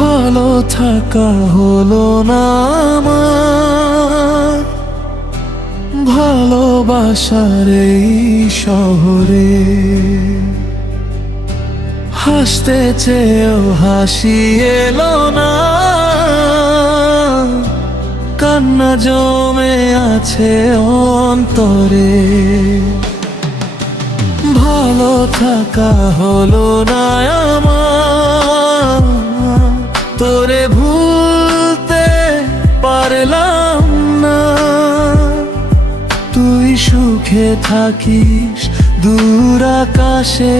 ভালো থাকা হলো না আমার, ভালোবাসার এই শহরে। হাসতে চেয়েও হাসি এলো না, কান্না জমে আছে অন্তরে। ভালো থাকা হলো না আমার, তোরে ভুলতে পারলাম না। তুই সুখে থাকিস দূর আকাশে,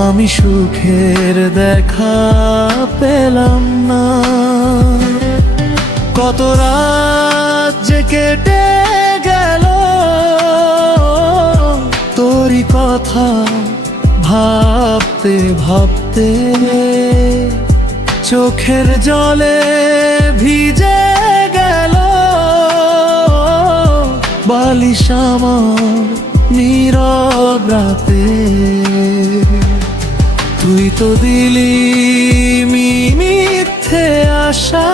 আমি সুখের দেখা পেলাম না। কত রাত যে কেটে গেল তোরই কথা ভাবতে ভাবতে, চোখের জলে ভিজে গেল বালিশ আমার নীরব রাতে। তুই তো দিলি মিথ্যে আশা,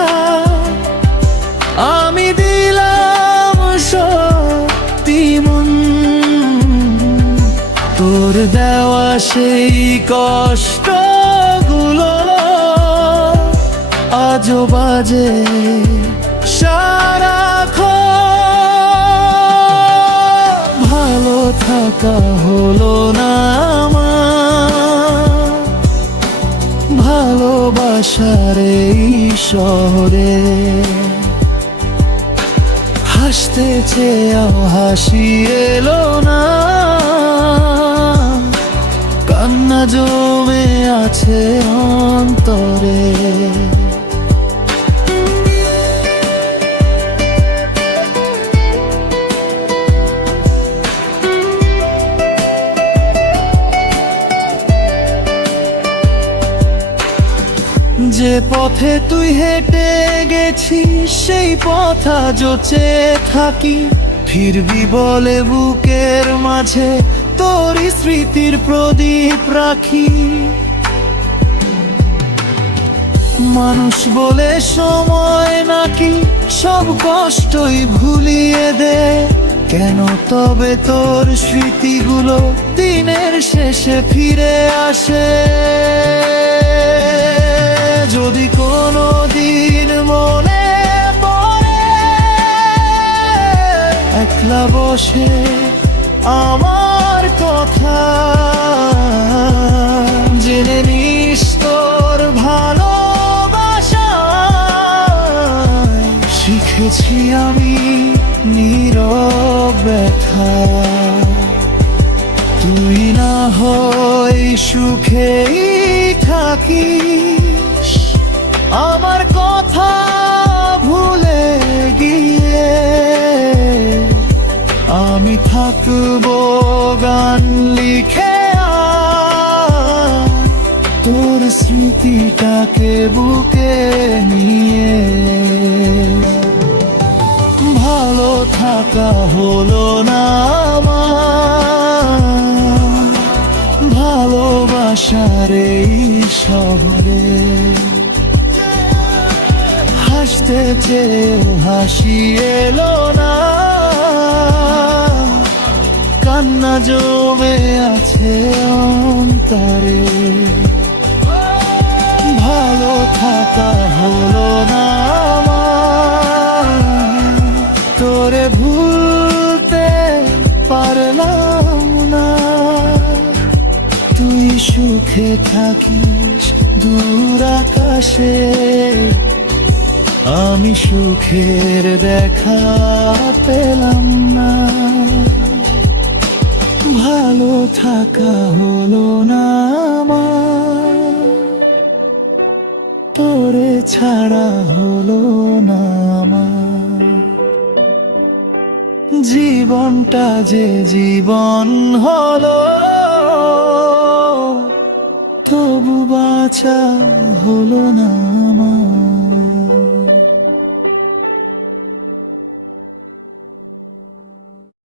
আমি দিলাম সত্যি মন। তোর দেওয়া সেই কষ্টগুলো আজও বাজে সারাক্ষণ। ভালো থাকা হলো না আমার, ভালোবাসার এই শহরে। হাসতে চেয়েও হাসি এলো না, কান্না জমে আছে অন্তরে। যে পথে তুই হেঁটে গেছিস সেই পথ আজও চেয়ে থাকি, ফিরবি বলে বুকের মাঝে তোর স্মৃতির প্রদীপ রাখি। মানুষ বলে সময় নাকি সব কষ্টই ভুলিয়ে দে, কেন তবে তোর স্মৃতিগুলো দিনের শেষে ফিরে আসে? যদি কোনো দিন মনে পড়ে একলা বসে আমার কথা, জেনে নিস তোর ভালোবাসায় শিখেছি আমি নীরব ব্যথা। তুই না হয় সুখেই থাকিস আমার কথা ভুলে গিয়ে, আমি থাকবো গান লিখে তোর স্মৃতিটাকে বুকে নিয়ে। ভালো থাকা হলো না আমার, ভালোবাসার এই শহরে। হাসতে চেয়েও হাসি এলো না, কান্না জমে আছে অন্তরে। ভালো থাকা হলো না আমার, তোরে ভুলতে পারলাম না। তুই সুখে থাকিস দূর আকাশে, আমি সুখের দেখা পেলাম না। ভালো থাকা হলো না আমার, তোরে ছাড়া হলো না আমার। জীবনটা যে জীবন হলো, তবু বাঁচা হলো না।